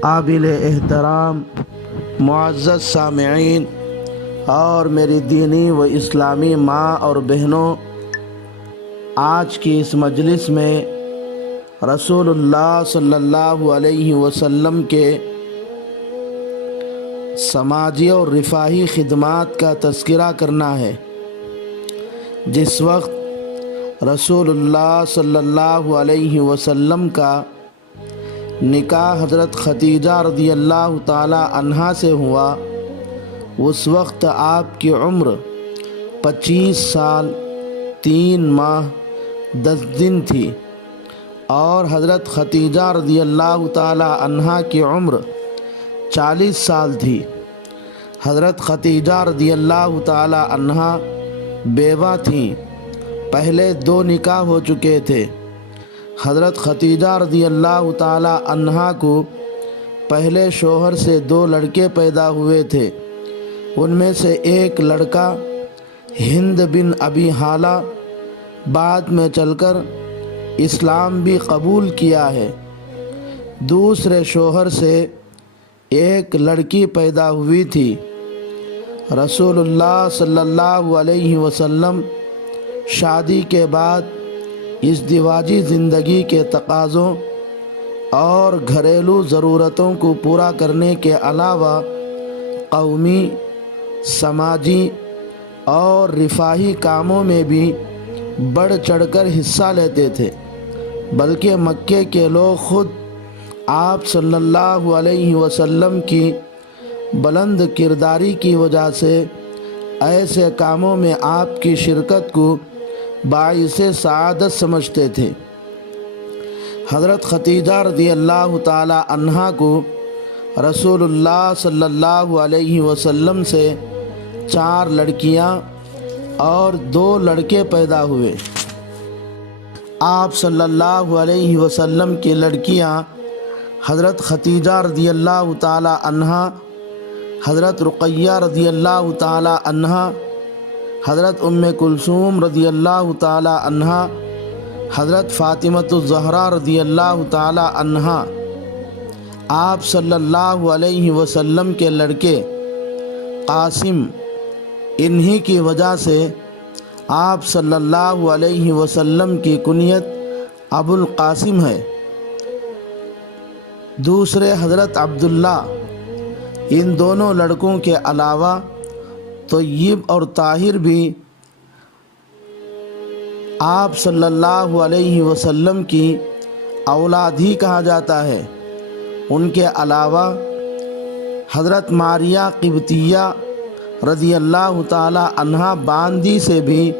قابل احترام معزز سامعین اور میری دینی و اسلامی ماں اور بہنوں، آج کی اس مجلس میں رسول اللہ صلی اللہ علیہ وسلم کے سماجی اور رفاہی خدمات کا تذکرہ کرنا ہے۔ جس وقت رسول اللہ صلی اللہ علیہ وسلم کا نکاح حضرت خدیجہ رضی اللہ تعالی عنہا سے ہوا، اس وقت آپ کی عمر 25 سال 3 ماہ 10 دن تھی، اور حضرت خدیجہ رضی اللہ تعالی عنہا کی عمر 40 سال تھی۔ حضرت خدیجہ رضی اللہ تعالی عنہا بیوہ تھیں، پہلے 2 نکاح ہو چکے تھے۔ حضرت خدیجہ رضی اللہ تعالی عنہا کو پہلے شوہر سے 2 لڑکے پیدا ہوئے تھے، ان میں سے ایک لڑکا ہند بن ابی حالہ بعد میں چل کر اسلام بھی قبول کیا ہے۔ دوسرے شوہر سے ایک لڑکی پیدا ہوئی تھی۔ رسول اللہ صلی اللہ علیہ وسلم شادی کے بعد ازدواجی زندگی کے تقاضوں اور گھریلو ضرورتوں کو پورا کرنے کے علاوہ قومی، سماجی اور رفاہی کاموں میں بھی بڑھ چڑھ کر حصہ لیتے تھے، بلکہ مکے کے لوگ خود آپ صلی اللہ علیہ وسلم کی بلند کرداری کی وجہ سے ایسے کاموں میں آپ کی شرکت کو باعث سعادت سمجھتے تھے۔ حضرت خدیجہ رضی اللہ تعالی عنہا کو رسول اللہ صلی اللہ علیہ وسلم سے 4 لڑکیاں اور 2 لڑکے پیدا ہوئے۔ آپ صلی اللہ علیہ وسلم کی لڑکیاں حضرت خدیجہ رضی اللہ تعالی عنہا، حضرت رقیہ رضی اللہ تعالی عنہا، حضرت ام کلثوم رضی اللہ تعالی عنہا، حضرت فاطمۃ الزہرا رضی اللہ تعالی عنہا۔ آپ صلی اللہ علیہ وسلم کے لڑکے قاسم، انہی کی وجہ سے آپ صلی اللہ علیہ وسلم کی کنیت ابو القاسم ہے۔ دوسرے حضرت عبداللہ، ان دونوں لڑکوں کے علاوہ طیب اور طاہر بھی آپ صلی اللہ علیہ وسلم کی اولاد ہی کہا جاتا ہے۔ ان کے علاوہ حضرت ماریہ قبطیہ رضی اللہ تعالی عنہا باندی سے بھی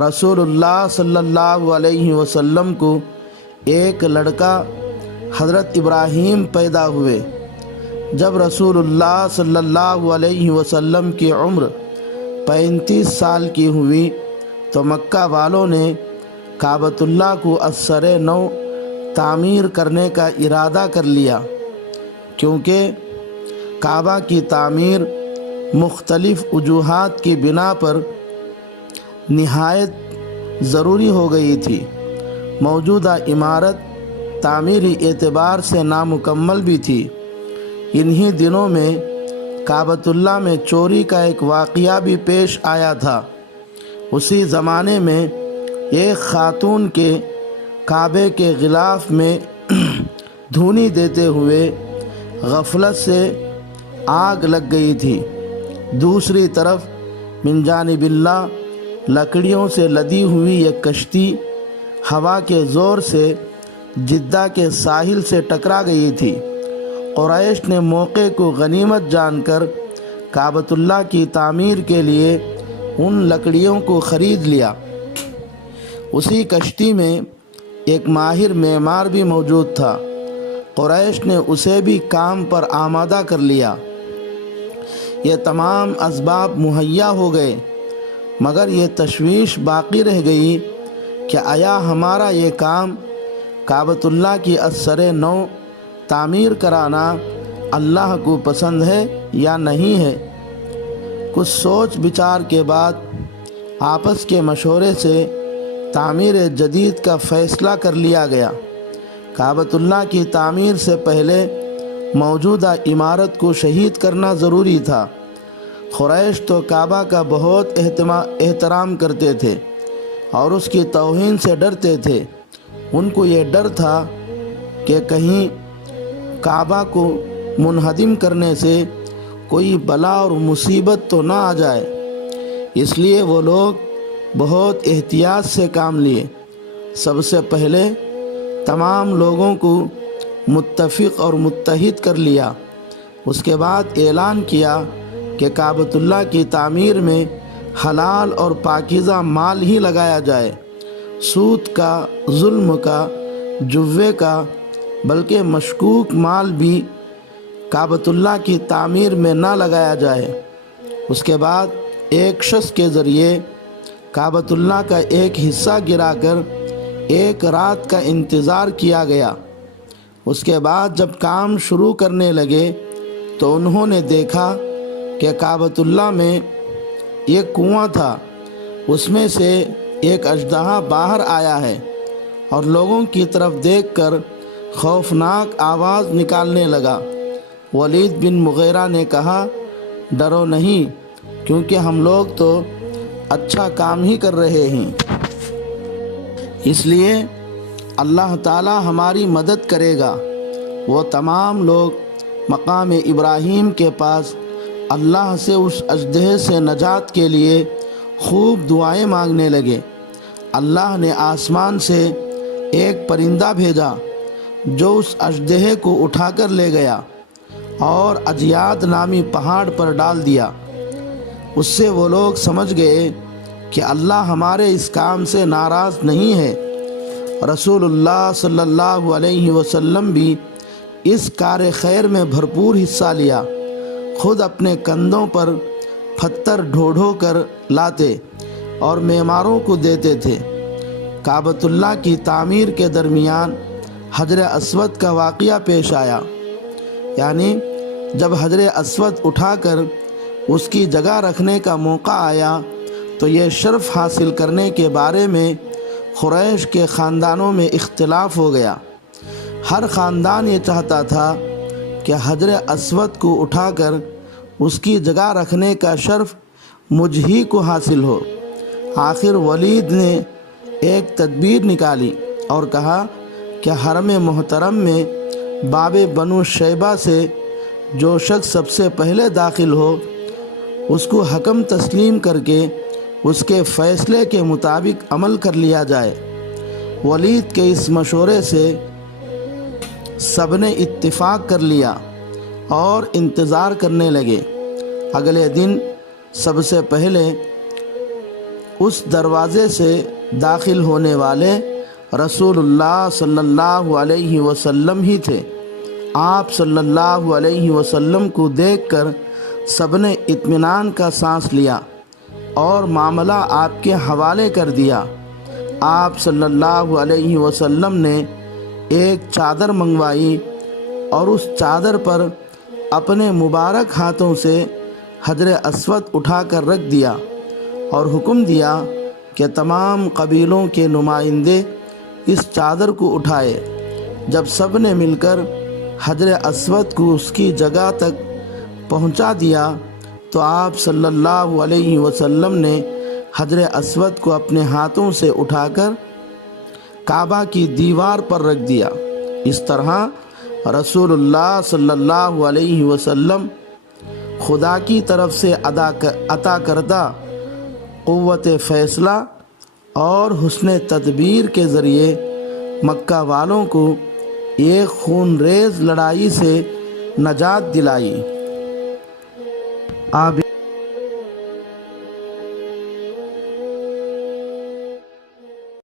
رسول اللہ صلی اللہ علیہ وسلم کو ایک لڑکا حضرت ابراہیم پیدا ہوئے۔ جب رسول اللہ صلی اللہ علیہ وسلم کی عمر 35 سال کی ہوئی تو مکہ والوں نے کعبۃ اللہ کو ازسر نو تعمیر کرنے کا ارادہ کر لیا، کیونکہ کعبہ کی تعمیر مختلف وجوہات کی بنا پر نہایت ضروری ہو گئی تھی۔ موجودہ عمارت تعمیری اعتبار سے نامکمل بھی تھی۔ انہی دنوں میں کعبۃ اللہ میں چوری کا ایک واقعہ بھی پیش آیا تھا۔ اسی زمانے میں ایک خاتون کے کعبے کے غلاف میں دھونی دیتے ہوئے غفلت سے آگ لگ گئی تھی۔ دوسری طرف من جانب اللہ لکڑیوں سے لدی ہوئی ایک کشتی ہوا کے زور سے جدہ کے ساحل سے ٹکرا گئی تھی۔ قریش نے موقع کو غنیمت جان کر کعبۃ اللہ کی تعمیر کے لیے ان لکڑیوں کو خرید لیا۔ اسی کشتی میں ایک ماہر معمار بھی موجود تھا۔ قریش نے اسے بھی کام پر آمادہ کر لیا۔ یہ تمام اسباب مہیا ہو گئے، مگر یہ تشویش باقی رہ گئی کہ آیا ہمارا یہ کام کعبۃ اللہ کی ازسر نو تعمیر کرانا اللہ کو پسند ہے یا نہیں ہے؟ کچھ سوچ بچار کے بعد آپس کے مشورے سے تعمیر جدید کا فیصلہ کر لیا گیا۔ کعبۃ اللہ کی تعمیر سے پہلے موجودہ عمارت کو شہید کرنا ضروری تھا۔ قریش تو کعبہ کا بہت احترام کرتے تھے اور اس کی توہین سے ڈرتے تھے۔ ان کو یہ ڈر تھا کہ کہیں کعبہ کو منہدم کرنے سے کوئی بلا اور مصیبت تو نہ آ جائے، اس لیے وہ لوگ بہت احتیاط سے کام لیے۔ سب سے پہلے تمام لوگوں کو متفق اور متحد کر لیا۔ اس کے بعد اعلان کیا کہ کعبۃ اللہ کی تعمیر میں حلال اور پاکیزہ مال ہی لگایا جائے، سود کا، ظلم کا، جوے کا، بلکہ مشکوک مال بھی کعبۃ اللہ کی تعمیر میں نہ لگایا جائے۔ اس کے بعد ایک شخص کے ذریعے کعبۃ اللہ کا ایک حصہ گرا کر ایک رات کا انتظار کیا گیا۔ اس کے بعد جب کام شروع کرنے لگے تو انہوں نے دیکھا کہ کعبۃ اللہ میں ایک کنواں تھا، اس میں سے ایک اژدہا باہر آیا ہے اور لوگوں کی طرف دیکھ کر خوفناک آواز نکالنے لگا۔ ولید بن مغیرہ نے کہا، ڈرو نہیں، کیونکہ ہم لوگ تو اچھا کام ہی کر رہے ہیں، اس لیے اللہ تعالی ہماری مدد کرے گا۔ وہ تمام لوگ مقام ابراہیم کے پاس اللہ سے اس اژدہے سے نجات کے لیے خوب دعائیں مانگنے لگے۔ اللہ نے آسمان سے ایک پرندہ بھیجا جو اس اژدہے کو اٹھا کر لے گیا اور اجیاد نامی پہاڑ پر ڈال دیا۔ اس سے وہ لوگ سمجھ گئے کہ اللہ ہمارے اس کام سے ناراض نہیں ہے۔ رسول اللہ صلی اللہ علیہ وسلم بھی اس کار خیر میں بھرپور حصہ لیا، خود اپنے کندھوں پر پتھر ڈھو ڈھو کر لاتے اور معماروں کو دیتے تھے۔ کعبۃ اللہ کی تعمیر کے درمیان حجر اسود کا واقعہ پیش آیا، یعنی جب حجر اسود اٹھا کر اس کی جگہ رکھنے کا موقع آیا تو یہ شرف حاصل کرنے کے بارے میں قریش کے خاندانوں میں اختلاف ہو گیا۔ ہر خاندان یہ چاہتا تھا کہ حجر اسود کو اٹھا کر اس کی جگہ رکھنے کا شرف مجھ ہی کو حاصل ہو۔ آخر ولید نے ایک تدبیر نکالی اور کہا کہ حرم محترم میں باب بنو شیبہ سے جو شخص سب سے پہلے داخل ہو اس کو حکم تسلیم کر کے اس کے فیصلے کے مطابق عمل کر لیا جائے۔ ولید کے اس مشورے سے سب نے اتفاق کر لیا اور انتظار کرنے لگے۔ اگلے دن سب سے پہلے اس دروازے سے داخل ہونے والے رسول اللہ صلی اللہ علیہ وسلم ہی تھے۔ آپ صلی اللہ علیہ وسلم کو دیکھ کر سب نے اطمینان کا سانس لیا اور معاملہ آپ کے حوالے کر دیا۔ آپ صلی اللہ علیہ وسلم نے ایک چادر منگوائی اور اس چادر پر اپنے مبارک ہاتھوں سے حجر اسود اٹھا کر رکھ دیا اور حکم دیا کہ تمام قبیلوں کے نمائندے اس چادر کو اٹھائے۔ جب سب نے مل کر حجر اسود کو اس کی جگہ تک پہنچا دیا تو آپ صلی اللہ علیہ وسلم نے حجر اسود کو اپنے ہاتھوں سے اٹھا کر کعبہ کی دیوار پر رکھ دیا۔ اس طرح رسول اللہ صلی اللہ علیہ وسلم خدا کی طرف سے عطا کردہ قوت فیصلہ اور حسن تدبیر کے ذریعے مکہ والوں کو ایک خون ریز لڑائی سے نجات دلائی۔